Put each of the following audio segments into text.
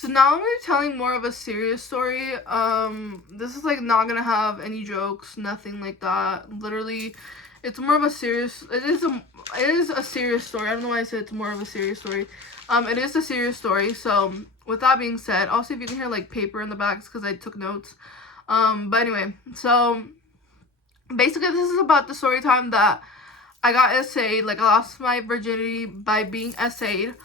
So now I'm gonna be telling more of a serious story. This is like not gonna have any jokes, nothing like that. Literally, it's more of a serious. It is a serious story. I don't know why I said it's more of a serious story. It is a serious story. So with that being said, also if you can hear like paper in the back, it's because I took notes. But anyway, so basically this is about the story time that I got essayed. Like I lost my virginity by being essayed.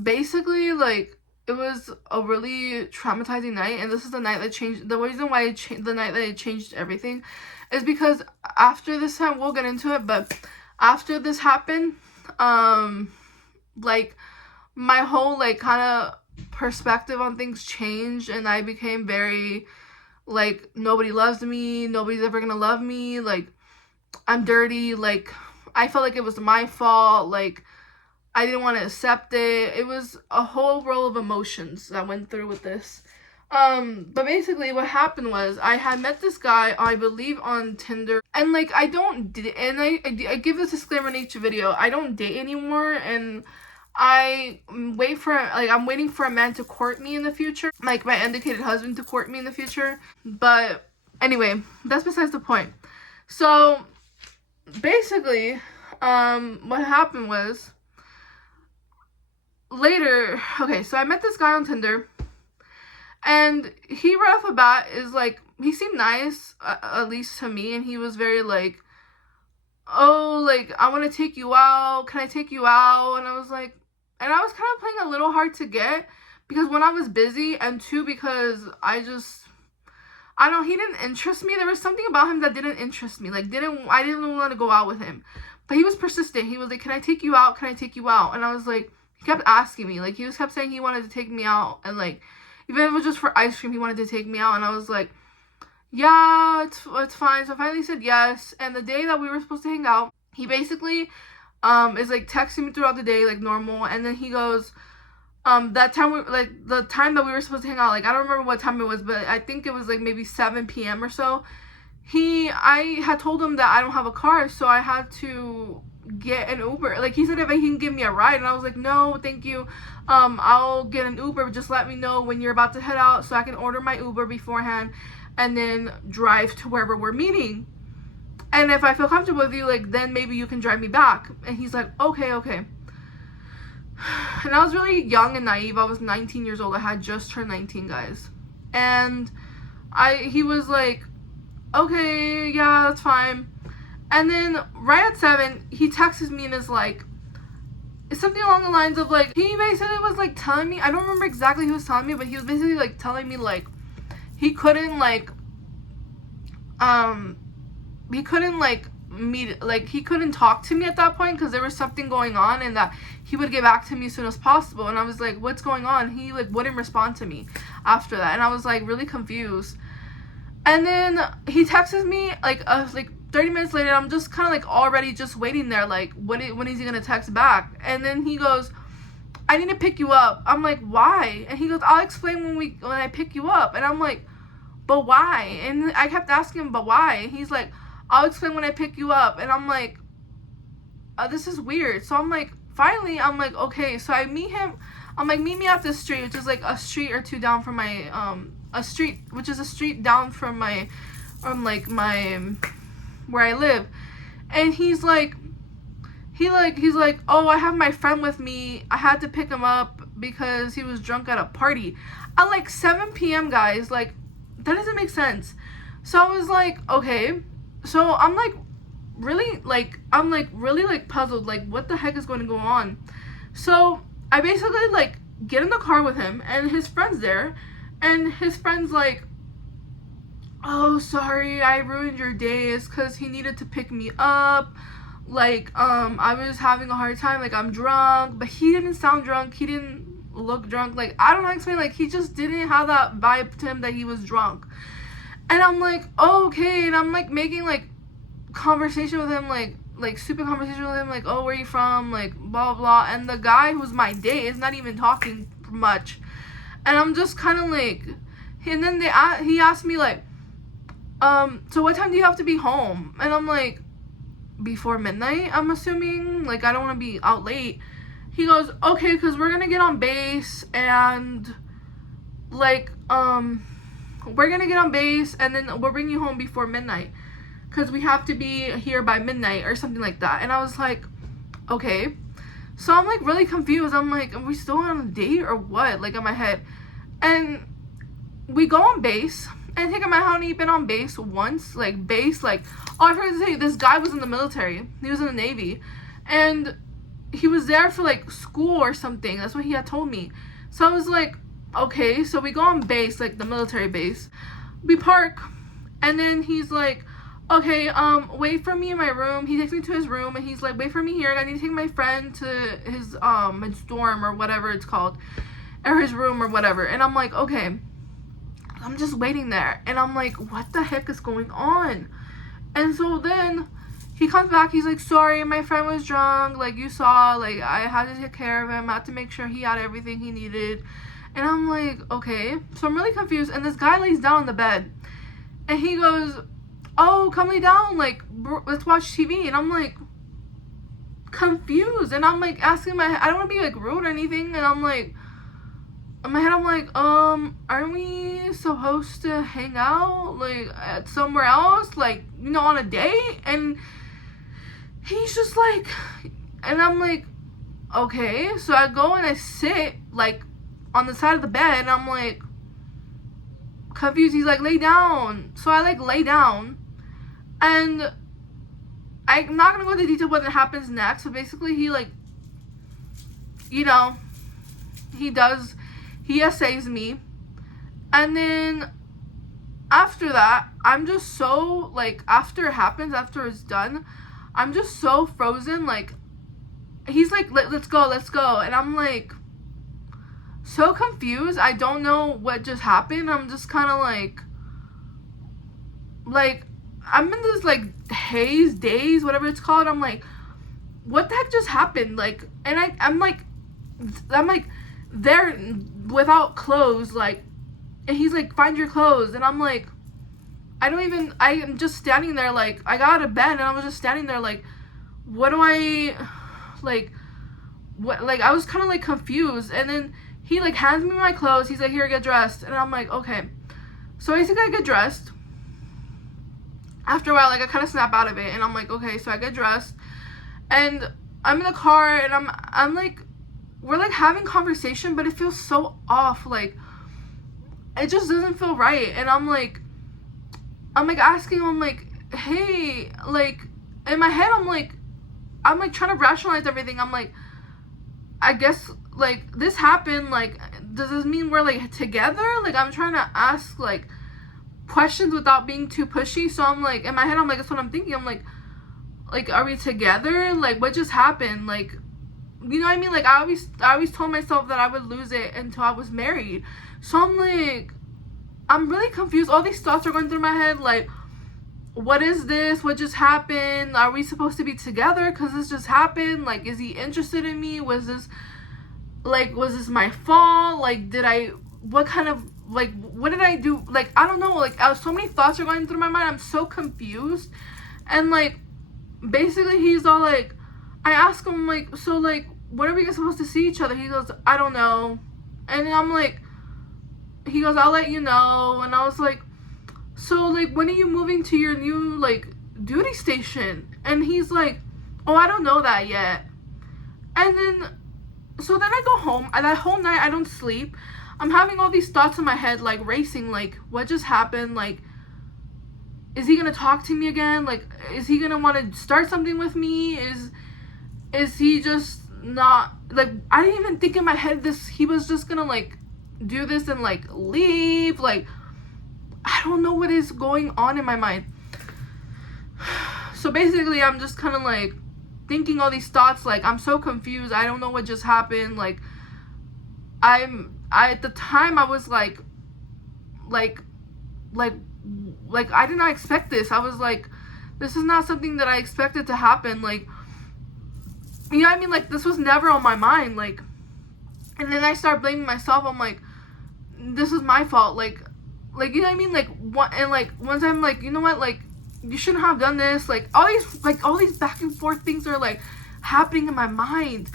Basically, like it was a really traumatizing night, and this is the night that changed. The reason why the night that it changed everything is because after this time, we'll get into it, but after this happened, like my whole like kind of perspective on things changed, and I became very like, nobody loves me, nobody's ever gonna love me, like I'm dirty, like I felt like it was my fault, like I didn't want to accept it. It was a whole roll of emotions that went through with this. But basically what happened was I had met this guy, I believe on Tinder, and like I don't and I give this disclaimer in each video. I don't date anymore, and I'm waiting for a man to court me in the future, like my indicated husband to court me in the future. But anyway, that's besides the point. So basically, what happened was later, okay, so I met this guy on Tinder, and he right off the bat is like, he seemed nice, at least to me, and he was very like, oh, like, I want to take you out, can I take you out? And I was kind of playing a little hard to get, because when I was busy, and two, because I don't know, he didn't interest me. There was something about him that didn't interest me, like, I didn't want to go out with him, but he was persistent. He was like, can I take you out, can I take you out? And I was like, he kept asking me, like, he just kept saying he wanted to take me out, and like, even if it was just for ice cream, he wanted to take me out, and I was like, yeah, it's fine. So I finally said yes, and the day that we were supposed to hang out, he basically is like texting me throughout the day like normal, and then he goes, that time the time that we were supposed to hang out, like I don't remember what time it was, but I think it was like maybe 7 p.m. or so. I had told him that I don't have a car, so I had to get an Uber. Like he said if he can give me a ride, and I was like, no, thank you. I'll get an Uber. Just let me know when you're about to head out so I can order my Uber beforehand and then drive to wherever we're meeting. And if I feel comfortable with you, like then maybe you can drive me back. And he's like, okay. And I was really young and naive. I was 19 years old. I had just turned 19, guys. And he was like, okay, yeah, that's fine. And then right at 7, he texts me and is like, it's something along the lines of like, he basically was like telling me, I don't remember exactly who he was telling me, but he was basically like telling me like he couldn't he couldn't talk to me at that point because there was something going on, and that he would get back to me as soon as possible. And I was like, what's going on? He like wouldn't respond to me after that, and I was like really confused. And then he texts me like 30 minutes later. I'm just kind of like already just waiting there, like when is he gonna text back? And then he goes, I need to pick you up. I'm like, why? And he goes, I'll explain when I pick you up. And I'm like, but why? And I kept asking him, but why? And he's like, I'll explain when I pick you up. And I'm like, this is weird. So I'm like, finally, I'm like, okay. So I meet him. I'm like, meet me at this street, which is like a street or two down from my a street down from my where I live. And he's like, oh, I have my friend with me. I had to pick him up because he was drunk at a party at like 7 p.m. guys. Like, that doesn't make sense. So I was like, okay. So I'm like really puzzled, like what the heck is going to go on. So I basically like get in the car with him and his friend's there, and his friend's like, oh, sorry, I ruined your day. It's because he needed to pick me up. Like, I was having a hard time. Like, I'm drunk. But he didn't sound drunk. He didn't look drunk. Like, I don't know how to explain. Like, he just didn't have that vibe to him that he was drunk. And I'm like, oh, okay. And I'm, like, making, like, conversation with him. Like, stupid conversation with him. Like, oh, where are you from? Like, blah, blah. And the guy who's my date is not even talking much. And I'm just kind of, like... And then he asked me, like... so what time do you have to be home? And I'm like, before midnight, I'm assuming. Like, I don't want to be out late. He goes, okay, because we're going to get on base, and like, we're gonna get on base and then we'll bring you home before midnight because we have to be here by midnight or something like that. And I was like, okay. So I'm like really confused. I'm like, are we still on a date or what? Like in my head. And we go on base. And I think I had only been on base once. Like base, like, oh, I forgot to say, this guy was in the military. He was in the Navy. And he was there for like school or something. That's what he had told me. So I was like, okay. So we go on base, like the military base. We park. And then he's like, okay, wait for me in my room. He takes me to his room and he's like, wait for me here. I need to take my friend to his dorm or whatever it's called. Or his room or whatever. And I'm like, okay. I'm just waiting there. And I'm like, what the heck is going on? And so then he comes back. He's like, sorry, my friend was drunk. Like, you saw, like, I had to take care of him. I had to make sure he had everything he needed. And I'm like, okay. So I'm really confused. And this guy lays down on the bed. And he goes, oh, come lay down. Like, let's watch TV. And I'm like, confused. And I'm like, asking I don't want to be, like, rude or anything. And I'm like, in my head, I'm like, aren't we supposed to hang out, like, at somewhere else, like, you know, on a date? And he's just like, and I'm like, okay. So I go and I sit, like, on the side of the bed, and I'm like, confused. He's like, lay down. So I, like, lay down, and I'm not gonna go into detail what happens next, but basically he, like, you know, he essays me. And then after that, I'm just so, like, after it happens, after it's done, I'm just so frozen. Like, he's like, let's go. And I'm like, so confused. I don't know what just happened. I'm just kind of like, I'm in this, like, daze, whatever it's called. I'm like, what the heck just happened? Like, and I'm like, there without clothes, like, and he's like, find your clothes. And I'm like, I'm just standing there, like, I got out of bed and I was just standing there, like, what do I, like, what, like, I was kind of, like, confused. And then he, like, hands me my clothes. He's like, here, get dressed. And I'm like, okay. So basically I get dressed. After a while, like, I kind of snap out of it, and I'm like, okay. So I get dressed, and I'm in the car, and I'm like, we're, like, having conversation, but it feels so off. Like, it just doesn't feel right. And I'm like asking him, I'm like, hey, like, in my head, I'm like trying to rationalize everything. I'm like, I guess, like, this happened. Like, does this mean we're, like, together? Like, I'm trying to ask, like, questions without being too pushy. So I'm like, in my head, I'm like, that's what I'm thinking. I'm like, are we together? Like, what just happened? Like, you know what I mean? Like, I always told myself that I would lose it until I was married. So I'm like, I'm really confused. All these thoughts are going through my head. Like, what is this? What just happened? Are we supposed to be together? Because this just happened. Like, is he interested in me? Was this my fault? Like, what kind of, like, what did I do? Like, I don't know. Like, so many thoughts are going through my mind. I'm so confused. And, like, basically he's all like, I ask him, like, so, like, when are we supposed to see each other? He goes, I don't know. And I'm like, he goes, I'll let you know. And I was like, so, like, when are you moving to your new, like, duty station? And he's like, oh, I don't know that yet. And then, so then I go home, and that whole night I don't sleep. I'm having all these thoughts in my head, like, racing, like, what just happened? Like, is he gonna talk to me again? Like, is he gonna want to start something with me? Is he just not, like, I didn't even think in my head he was just gonna, like, do this and, like, leave. Like, I don't know what is going on in my mind. So basically, I'm just kind of, like, thinking all these thoughts. Like, I'm so confused. I don't know what just happened. Like, at the time, I was like, I did not expect this. I was like, this is not something that I expected to happen. Like, you know what I mean? Like, this was never on my mind. Like, and then I start blaming myself. I'm like, this is my fault. Like, you know what I mean? Like, and, like, once I'm like, you know what? Like, you shouldn't have done this. Like, all these back and forth things are, like, happening in my mind.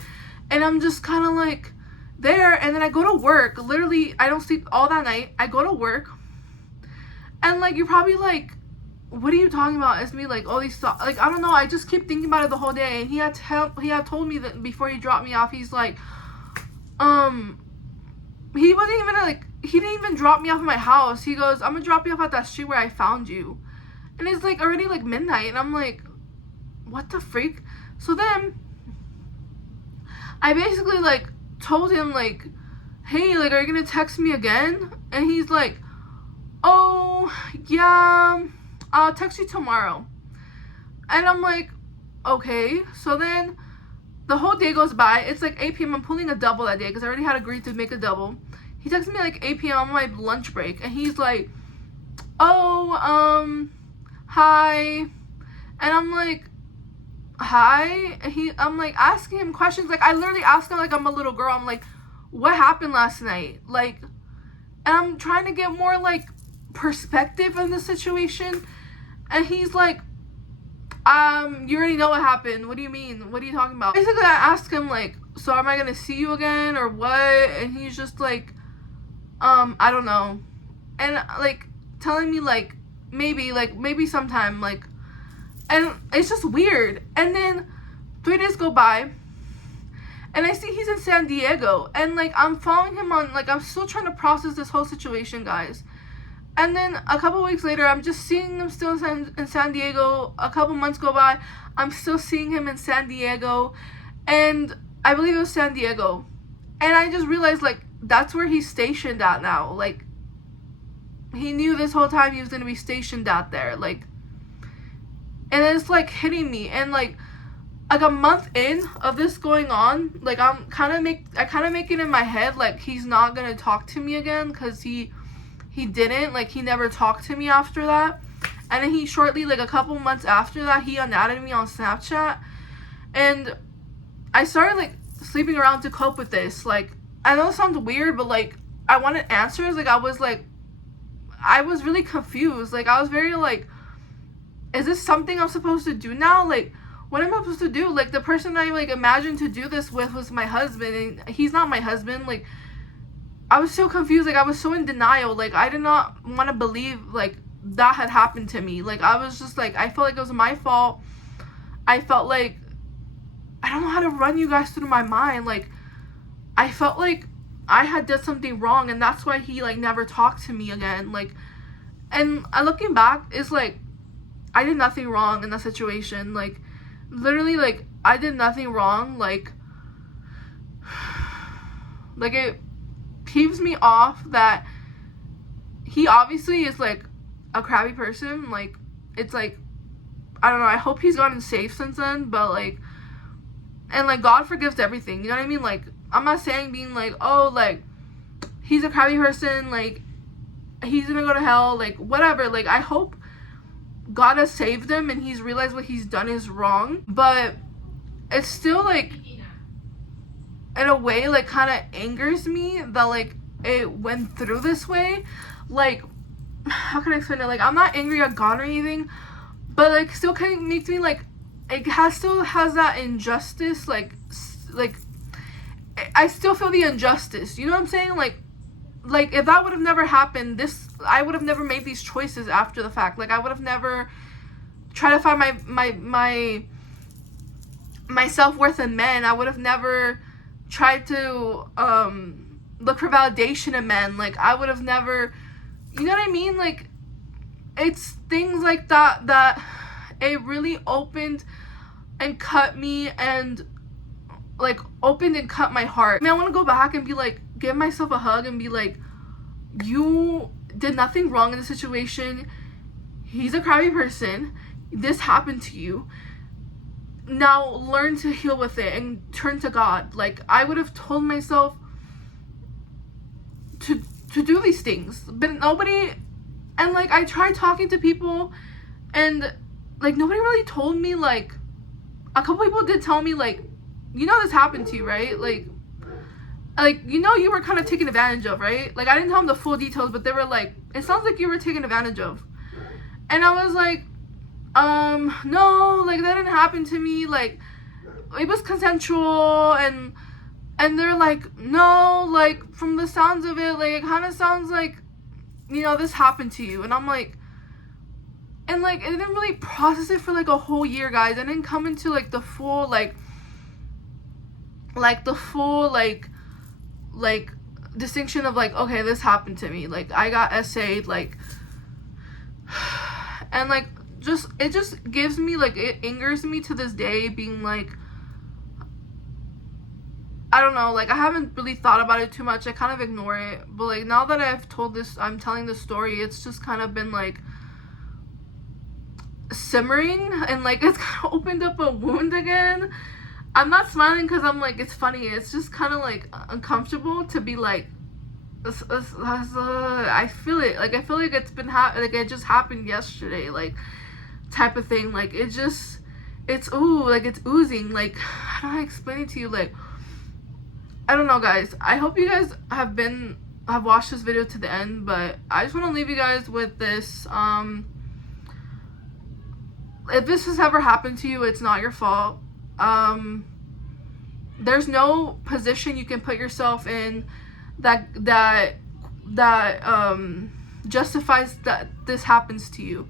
And I'm just kind of like, there, and then I go to work. Literally, I don't sleep all that night. I go to work, and like, you're probably like, what are you talking about? It's me, like, all these thoughts. Like, I don't know. I just keep thinking about it the whole day. And he had told me that before he dropped me off, he's like, he wasn't even like, he didn't even drop me off at my house. He goes, I'm gonna drop you off at that street where I found you. And it's like already like midnight, and I'm like, what the freak? So then I basically like told him like, hey, like, are you gonna text me again? And he's like, oh yeah, I'll text you tomorrow. And I'm like, okay. So then the whole day goes by. It's like 8 p.m. I'm pulling a double that day because I already had agreed to make a double. He texts me like 8 p.m. on my lunch break, and he's like, oh, hi. And I'm like, hi. And I'm like asking him questions. Like, I literally asked him like I'm a little girl. I'm like, what happened last night? Like, and I'm trying to get more like perspective in the situation. And he's like, you already know what happened. What do you mean? What are you talking about? Basically, I asked him like, so am I gonna see you again or what? And he's just like, I don't know. And like telling me like maybe sometime, like, and it's just weird. And then 3 days go by, and I see he's in San Diego, and like I'm following him on, like, I'm still trying to process this whole situation, guys. And then a couple weeks later, I'm just seeing him still in San Diego. A couple months go by, I'm still seeing him in San Diego. And I believe it was San Diego. And I just realized, like, that's where he's stationed at now. Like, he knew this whole time he was going to be stationed out there. Like, and it's, like, hitting me. And, like a month in of this going on, like, I kind of make it in my head, like, he's not going to talk to me again, because he didn't, like, he never talked to me after that. And then he shortly, like, a couple months after that, he unadded me on Snapchat. And I started, like, sleeping around to cope with this. Like, I know it sounds weird, but, like, I wanted answers. Like, I was really confused. Like, I was very, like, is this something I'm supposed to do now? Like, what am I supposed to do? Like, the person I, like, imagined to do this with was my husband, and he's not my husband. Like, I was so confused. Like, I was so in denial. Like, I did not want to believe, like, that had happened to me. Like, I was just, like, I felt like it was my fault. I felt like, I don't know how to run you guys through my mind. Like, I felt like I had did something wrong, and that's why he, like, never talked to me again. Like, and looking back, it's like, I did nothing wrong in that situation. Like, literally, like, I did nothing wrong. Like, it peeves me off that he obviously is, like, a crabby person. Like, it's like, I don't know, I hope he's gotten safe since then, but, like, and, like, God forgives everything, you know what I mean? Like, I'm not saying being like, oh, like, he's a crabby person, like, he's gonna go to hell, like, whatever. Like, I hope God has saved him and he's realized what he's done is wrong, but it's still, like, in a way, like, kind of angers me that, like, it went through this way. Like, how can I explain it? Like, I'm not angry at God or anything, but, like, still kind of makes me, like, it still has that injustice, like, I still feel the injustice, you know what I'm saying? Like, if that would have never happened, I would have never made these choices after the fact. Like, I would have never tried to find my self-worth in men. I would have never tried to look for validation in men. Like, I would have never, you know what I mean? Like, it's things like that it really opened and cut me, and, like, opened and cut my heart. I mean, I want to go back and be like, give myself a hug and be like, you did nothing wrong in the situation. He's a crabby person. This happened to you. Now learn to heal with it and turn to God. Like, I would have told myself to do these things, but nobody, and, like, I tried talking to people, and, like, nobody really told me. Like, a couple people did tell me, like, you know, this happened to you, right? Like, you know, you were kind of taken advantage of, right? Like, I didn't tell them the full details, but they were like, it sounds like you were taken advantage of. And I was like, no, like, that didn't happen to me. Like, it was consensual, and And they're like, no, like, from the sounds of it, like, it kind of sounds like, you know, this happened to you. And I'm like, and like, I didn't really process it for like a whole year, guys. I didn't come into like the full, like the full, like distinction of like, okay, this happened to me. Like, I got essayed, like, and like, it just gives me, like, it angers me to this day, being like, I don't know, like, I haven't really thought about it too much. I kind of ignore it. But like, now that I'm telling this story, it's just kind of been like simmering, and like, it's kind of opened up a wound again. I'm not smiling because I'm like, it's funny. It's just kind of like uncomfortable to be like, I feel it. Like, I feel like it's been like it just happened yesterday, like, type of thing. Like, it's like, it's oozing. Like, how do I explain it to you? Like, I don't know, guys. I hope you guys have watched this video to the end, but I just want to leave you guys with this. If this has ever happened to you, it's not your fault. There's no position you can put yourself in that justifies that this happens to you.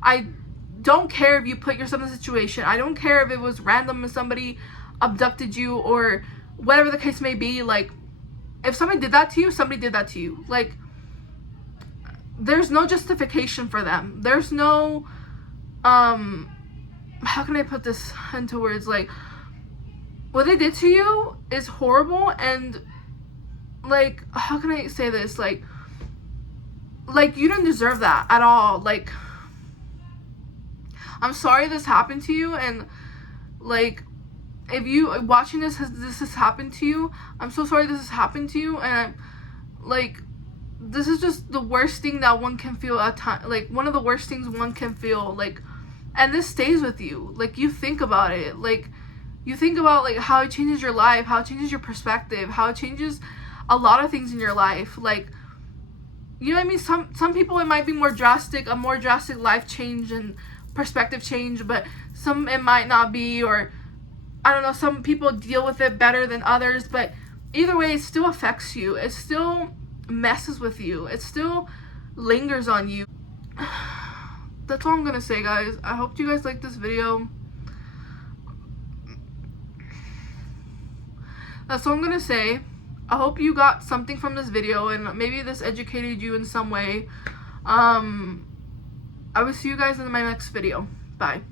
I don't care if you put yourself in a situation. I don't care if it was random, if somebody abducted you or whatever the case may be. Like, if somebody did that to you, somebody did that to you. Like, there's no justification for them. There's no, how can I put this into words? Like, what they did to you is horrible, and like, how can I say this? Like, you didn't deserve that at all. Like, I'm sorry this happened to you, and like, if you watching this has happened to you, I'm so sorry this has happened to you. And I'm like, this is just the worst thing that one can feel at time. Like, one of the worst things one can feel. Like, and this stays with you. Like, you think about it. Like, you think about like how it changes your life, how it changes your perspective, how it changes a lot of things in your life. Like, you know what I mean? Some people, it might be a more drastic life change and perspective change, but some it might not be, or I don't know, some people deal with it better than others. But either way, it still affects you. It still messes with you. It still lingers on you. That's all I'm gonna say, guys. I hope you guys like this video. That's all I'm gonna say. I hope you got something from this video, and maybe this educated you in some way. I will see you guys in my next video. Bye.